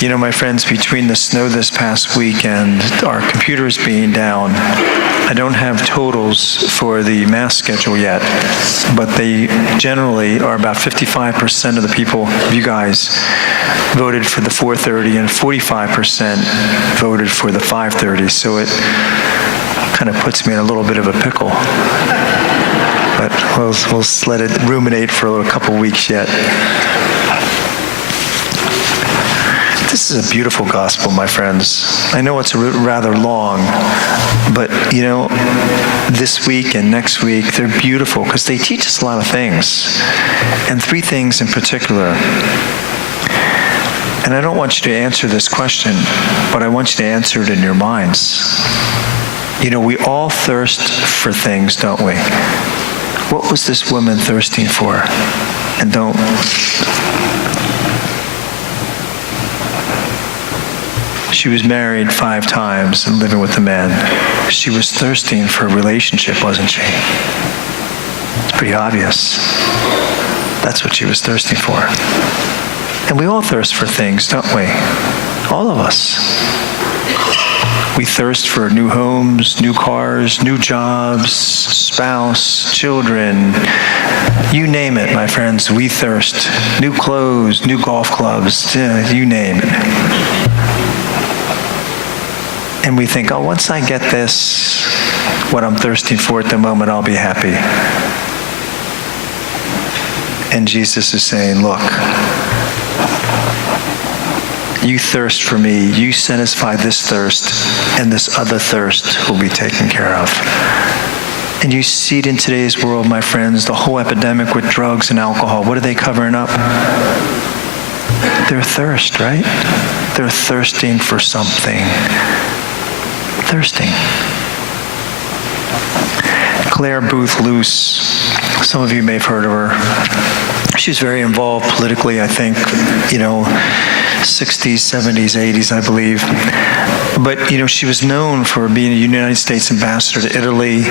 You know, my friends, between the snow this past week and our computers being down, I don't have totals for the mass schedule yet, but they generally are about 55% of the people, you guys, voted for the 4:30 and 45% voted for the 5:30. So it kind of puts me in a little bit of a pickle. But we'll let it ruminate for a couple weeks yet. This is a beautiful gospel, my friends. I know it's rather long, but you know, this week and next week, they're beautiful because they teach us a lot of things, and three things in particular. And I don't want you to answer this question, but I want you to answer it in your minds. You know, we all thirst for things, don't we? What was this woman thirsting for? And don't... She was married 5 times and living with a man. She was thirsting for a relationship, wasn't she? It's pretty obvious. That's what she was thirsting for. And we all thirst for things, don't we? All of us. We thirst for new homes, new cars, new jobs, spouse, children. You name it, my friends, we thirst. New clothes, new golf clubs, you name it. And we think, oh, once I get this, what I'm thirsting for at the moment, I'll be happy. And Jesus is saying, look, you thirst for me, you satisfy this thirst, and this other thirst will be taken care of. And you see it in today's world, my friends, the whole epidemic with drugs and alcohol. What are they covering up? Their thirst, right? They're thirsting for something. Thirsting. Claire Booth Luce, some of you may have heard of her. She was very involved politically, I think, 60s, 70s, 80s, I believe. But, she was known for being a United States ambassador to Italy.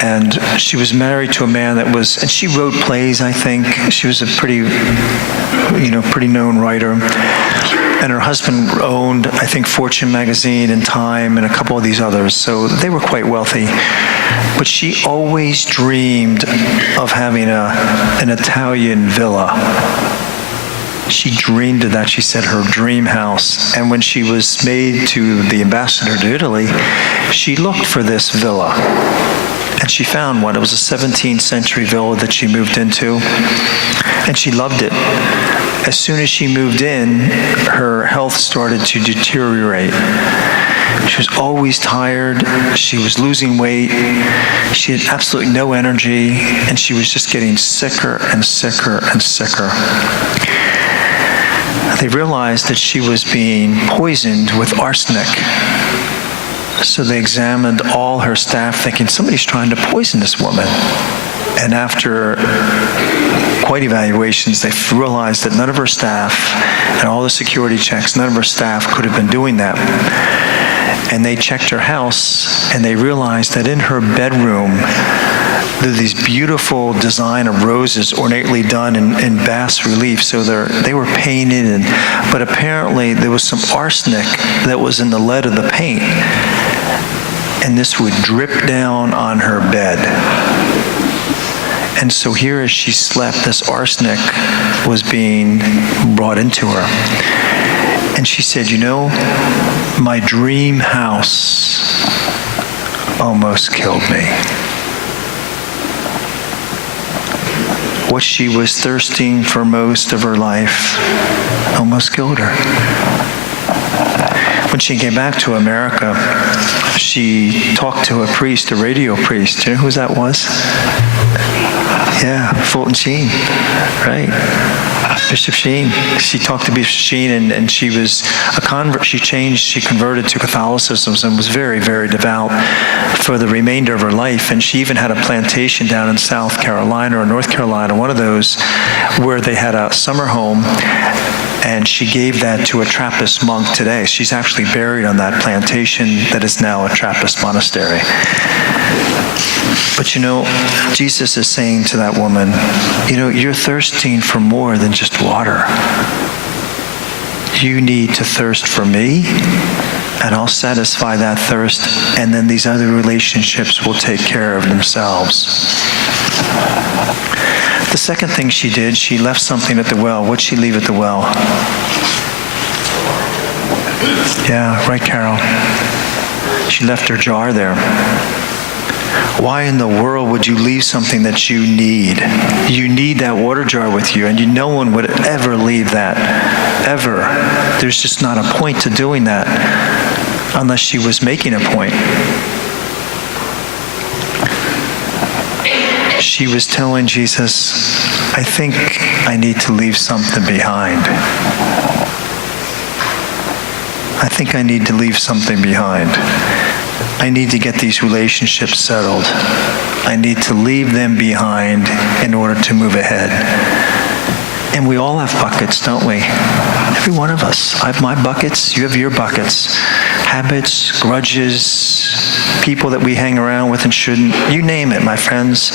And she was married to a man and she wrote plays, I think. She was a pretty known writer. And her husband owned, I think, Fortune magazine and Time and a couple of these others. So they were quite wealthy. But she always dreamed of having an Italian villa. She dreamed of that. She said her dream house. And when she was made to the ambassador to Italy, she looked for this villa. And she found one. It was a 17th century villa that she moved into. And she loved it. As soon as she moved in, her health started to deteriorate. She was always tired. She was losing weight. She had absolutely no energy. And she was just getting sicker and sicker and sicker. They realized that she was being poisoned with arsenic. So they examined all her staff, thinking somebody's trying to poison this woman. And after quite evaluations, they realized that none of her staff and all the security checks, none of her staff could have been doing that. And they checked her house, and they realized that in her bedroom, there were these beautiful design of roses ornately done in bas relief. So they were painted, but apparently there was some arsenic that was in the lead of the paint. And this would drip down on her bed. And so here as she slept, this arsenic was being brought into her. And she said, my dream house almost killed me. What she was thirsting for most of her life almost killed her. When she came back to America, she talked to a priest, a radio priest. Do you know who that was? Yeah, Fulton Sheen, right? Bishop Sheen. She talked to Bishop Sheen, and she was a convert. She converted to Catholicism and was very, very devout for the remainder of her life. And she even had a plantation down in South Carolina or North Carolina, one of those, where they had a summer home. And she gave that to a Trappist monk today. She's actually buried on that plantation that is now a Trappist monastery. But Jesus is saying to that woman, you're thirsting for more than just water. you need to thirst for me, and I'll satisfy that thirst, and then these other relationships will take care of themselves. The second thing she did, she left something at the well. What'd she leave at the well? Yeah, right, Carol. She left her jar there. Why in the world would you leave something that you need? You need that water jar with you, and no one would ever leave that, ever. There's just not a point to doing that unless she was making a point. She was telling Jesus, I think I need to leave something behind. I think I need to leave something behind. I need to get these relationships settled. I need to leave them behind in order to move ahead. And we all have buckets, don't we? Every one of us. I have my buckets, you have your buckets. Habits, grudges, people that we hang around with and shouldn't. You name it, my friends.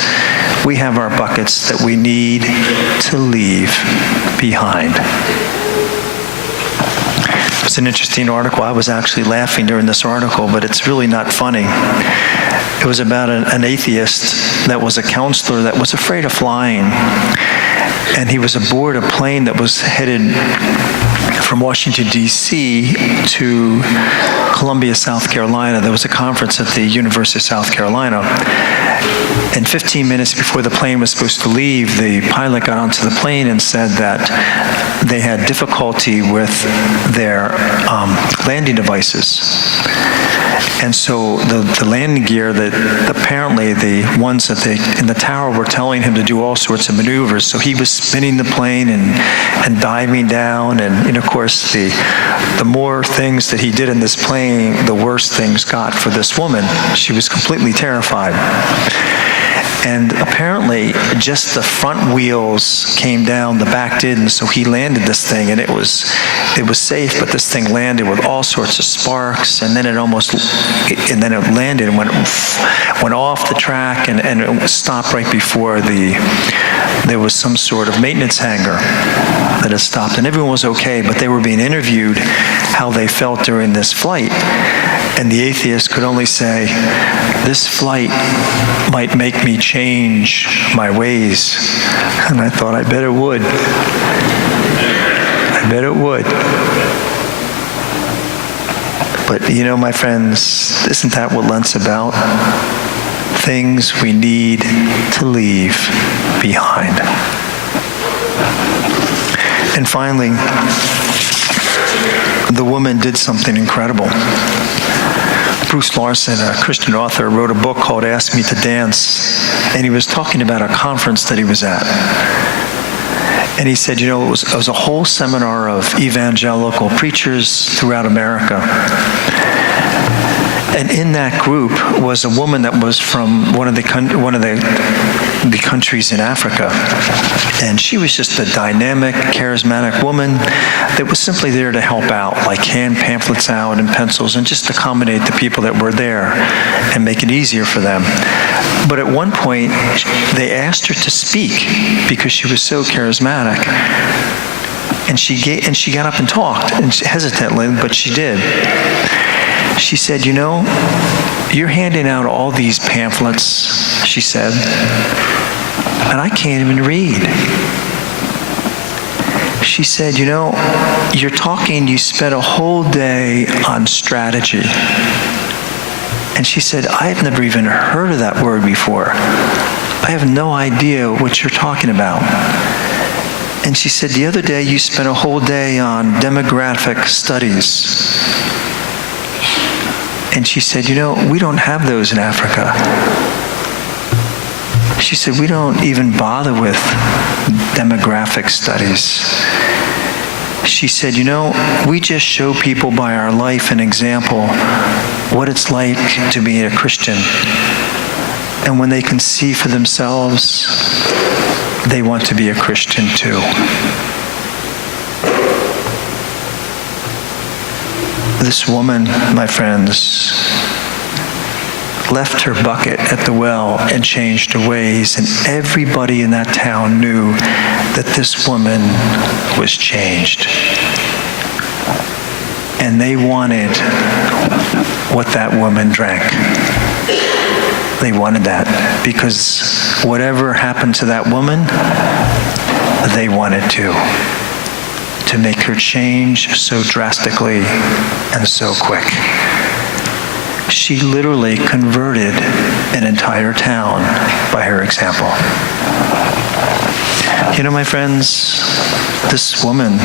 We have our buckets that we need to leave behind. It's an interesting article. I was actually laughing during this article, but it's really not funny. It was about an atheist that was a counselor that was afraid of flying. And he was aboard a plane that was headed from Washington, D.C. to Columbia, South Carolina. There was a conference at the University of South Carolina. And 15 minutes before the plane was supposed to leave, the pilot got onto the plane and said that they had difficulty with their landing devices. And so the landing gear, that apparently the ones that in the tower were telling him to do all sorts of maneuvers. So he was spinning the plane and diving down. And of course, the more things that he did in this plane, the worse things got for this woman. She was completely terrified. And apparently, just the front wheels came down, the back didn't, so he landed this thing, and it was safe, but this thing landed with all sorts of sparks, and then it landed and went off the track, and it stopped right before there was some sort of maintenance hangar that had stopped, and everyone was okay, but they were being interviewed how they felt during this flight. And the atheist could only say, this flight might make me change my ways. And I thought, I bet it would. I bet it would. But you know, my friends, isn't that what Lent's about? Things we need to leave behind. And finally, the woman did something incredible. Bruce Larson, a Christian author, wrote a book called Ask Me to Dance, and he was talking about a conference that he was at. And he said, you know, it was a whole seminar of evangelical preachers throughout America. And in that group was a woman that was from one of the countries in Africa. And she was just a dynamic, charismatic woman that was simply there to help out, like hand pamphlets out and pencils, and just accommodate the people that were there and make it easier for them. But at one point, they asked her to speak because she was so charismatic. And she got up and talked, and hesitantly, but she did. She said, you know, you're handing out all these pamphlets, she said, and I can't even read. She said, you know, you're talking, you spent a whole day on strategy. And she said, I've never even heard of that word before. I have no idea what you're talking about. And she said, the other day you spent a whole day on demographic studies. And she said, you know, we don't have those in Africa. She said, we don't even bother with demographic studies. She said, you know, we just show people by our life and example what it's like to be a Christian. And when they can see for themselves, they want to be a Christian too. This woman, my friends, left her bucket at the well and changed her ways, and everybody in that town knew that this woman was changed. and they wanted what that woman drank. They wanted that because whatever happened to that woman, they wanted to make her change so drastically and so quick. She literally converted an entire town by her example. You know, my friends, this woman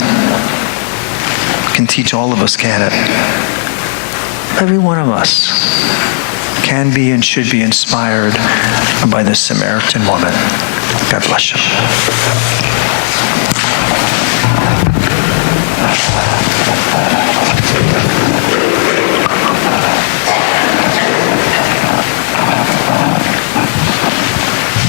can teach all of us, can it? Every one of us can be and should be inspired by this Samaritan woman. God bless you.